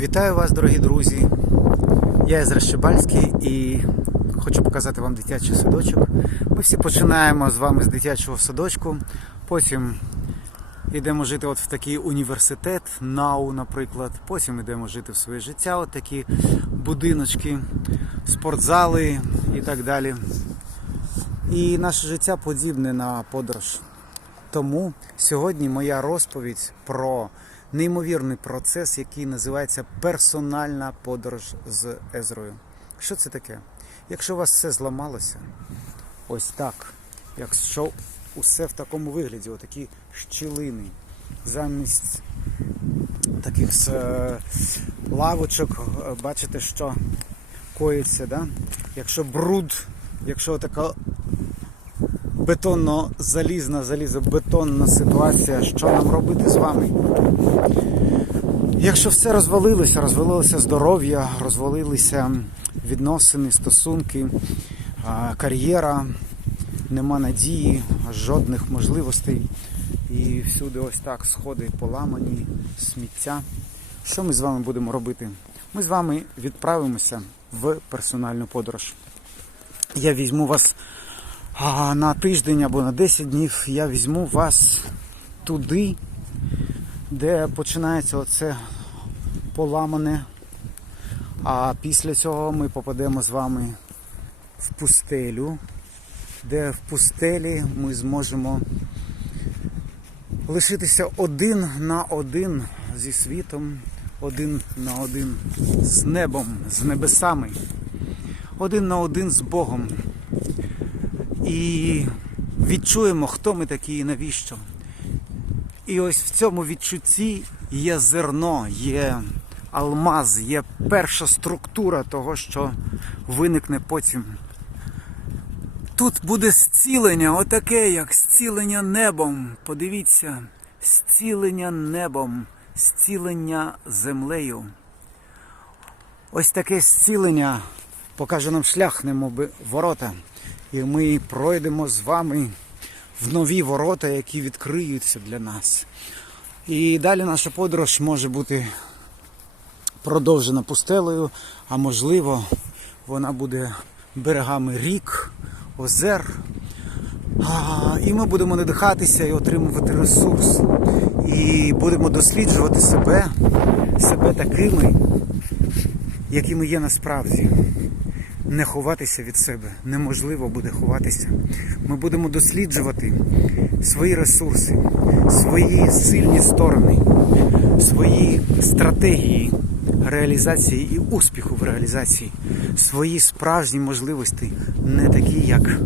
Вітаю вас, дорогі друзі! Я Езра Щебальський і хочу показати вам дитячий садочок. Ми всі починаємо з вами з дитячого садочку, потім йдемо жити от в такий університет, НАУ, наприклад. Потім йдемо жити в своє життя, от такі будиночки, спортзали і так далі. І наше життя подібне на подорож. Тому сьогодні моя розповідь про неймовірний процес, який називається персональна подорож з Езрою. Що це таке? Якщо у вас все зламалося, ось так, якщо усе в такому вигляді, отакі щілини, замість таких е, лавочок, е, бачите, що коїться, да? якщо бруд, якщо така бетонно-залізна, залізобетонна ситуація, що нам робити з вами? Якщо все розвалилося, розвалилося здоров'я, розвалилися відносини, стосунки, кар'єра, нема надії, жодних можливостей. І всюди ось так сходи поламані, сміття. Що ми з вами будемо робити? Ми з вами відправимося в персональну подорож. Я візьму вас а, на тиждень або на 10 днів. Я візьму вас туди, де починається оце поламане. А після цього ми попадемо з вами в пустелю, де в пустелі ми зможемо лишитися один на один зі світом, один на один з небом, з небесами, один на один з Богом. І відчуємо, хто ми такі і навіщо. І ось в цьому відчутті є зерно, є алмаз, є перша структура того, що виникне потім. Тут буде зцілення, отаке, як зцілення небом. Подивіться, зцілення небом, зцілення землею. Ось таке зцілення покаже нам шлях, немоби ворота. І ми пройдемо з вами в нові ворота, які відкриються для нас. І далі наша подорож може бути продовжена пустелею, а можливо, вона буде берегами рік, озер. І ми будемо надихатися і отримувати ресурс. І будемо досліджувати себе, себе такими, якими є насправді. Не ховатися від себе неможливо буде ховатися. Ми будемо досліджувати свої ресурси, свої сильні сторони, свої стратегії реалізації і успіху в реалізації, свої справжні можливості, не такі, як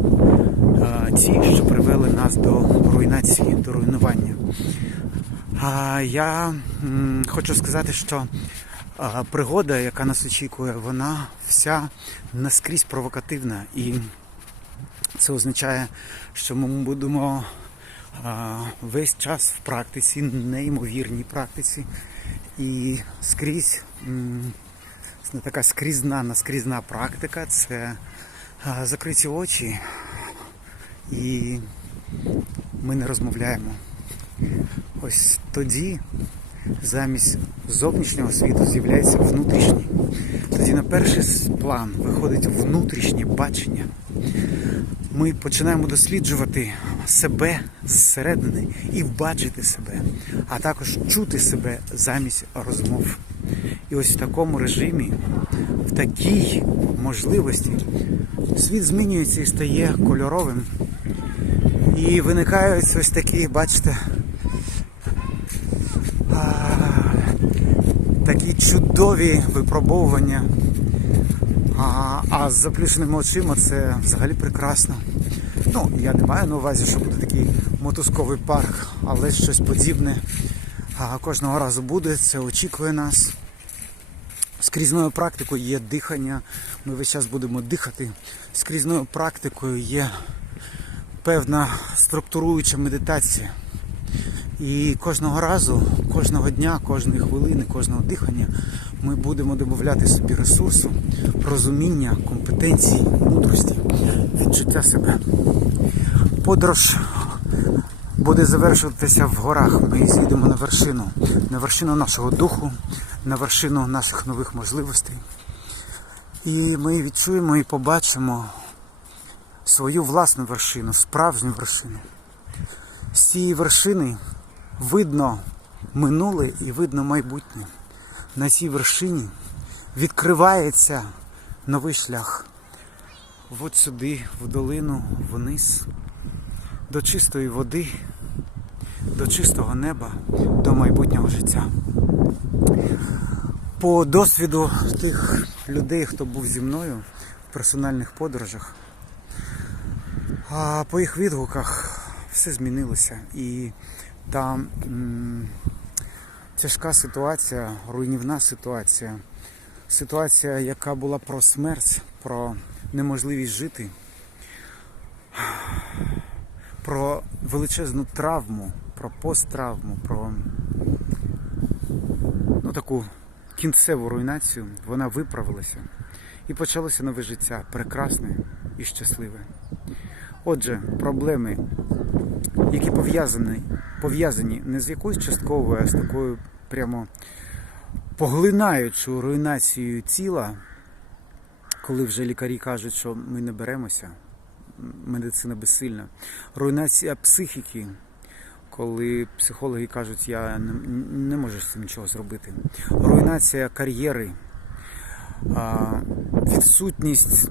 а, ті, що привели нас до руйнації, до руйнування. Я хочу сказати, що пригода, яка нас очікує, вона вся наскрізь провокативна. І це означає, що ми будемо весь час в практиці, неймовірній практиці. І скрізь така скрізна, наскрізна практика це закриті очі, і ми не розмовляємо. Ось тоді замість зовнішнього світу з'являється внутрішній. Тоді на перший план виходить внутрішнє бачення. Ми починаємо досліджувати себе зсередини і бачити себе, а також чути себе замість розмов. І ось в такому режимі, в такій можливості, світ змінюється і стає кольоровим. І виникають ось такі, бачите, такі чудові випробовування. А, а з заплющеними очима це взагалі прекрасно. Ну, я не маю на увазі, що буде такий мотузковий парк, але щось подібне а, кожного разу буде, це очікує нас. Скрізною практикою є дихання, ми весь час будемо дихати. Скрізною практикою є певна структуруюча медитація. І кожного разу, кожного дня, кожної хвилини, кожного дихання ми будемо додати собі ресурсу, розуміння, компетенції, мудрості, відчуття себе. Подорож буде завершуватися в горах. Ми зійдемо на вершину, на вершину нашого духу, на вершину наших нових можливостей. І ми відчуємо і побачимо свою власну вершину, справжню вершину. З цієї вершини видно минуле і видно майбутнє. На цій вершині відкривається новий шлях. От сюди, в долину, вниз, до чистої води, до чистого неба, до майбутнього життя. По досвіду тих людей, хто був зі мною в персональних подорожах, а по їх відгуках все змінилося. І та тяжка ситуація, руйнівна ситуація, ситуація, яка була про смерть, про неможливість жити, про величезну травму, про посттравму, про ну, таку кінцеву руйнацію, вона виправилася. І почалося нове життя, прекрасне і щасливе. Отже, проблеми, які пов'язані, пов'язані не з якоюсь частковою, а з такою прямо поглинаючою руйнацією тіла, коли вже лікарі кажуть, що ми не беремося, медицина безсильна. Руйнація психіки, коли психологи кажуть, я не, не можу з цим нічого зробити. Руйнація кар'єри, відсутність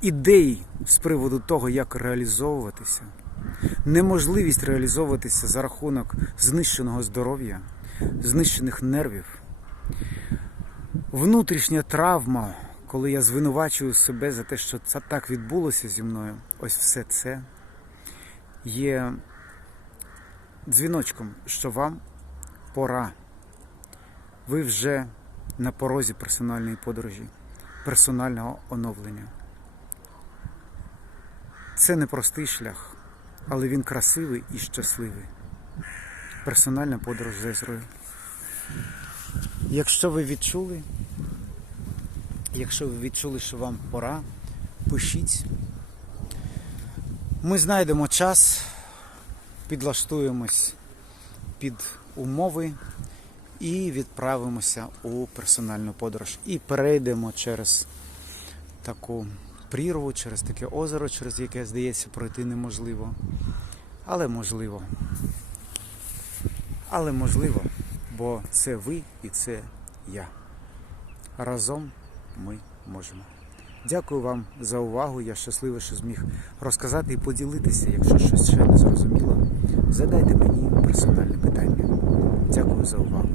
ідей з приводу того, як реалізовуватися, неможливість реалізовуватися за рахунок знищеного здоров'я, знищених нервів, внутрішня травма, коли я звинувачую себе за те, що це так відбулося зі мною, ось все це є дзвіночком, що вам пора. Ви вже на порозі персональної подорожі, персонального оновлення. Це не простий шлях, але він красивий і щасливий. Персональна подорож з Езрою. Якщо ви відчули, якщо ви відчули, що вам пора, пишіть. Ми знайдемо час, підлаштуємось під умови і відправимося у персональну подорож. І перейдемо через таку прірву, через таке озеро, через яке, здається, пройти неможливо. Але можливо. Але можливо, бо це ви і це я. Разом ми можемо. Дякую вам за увагу. Я щасливий, що зміг розказати і поділитися. Якщо щось ще не зрозуміло, задайте мені персональне питання. Дякую за увагу.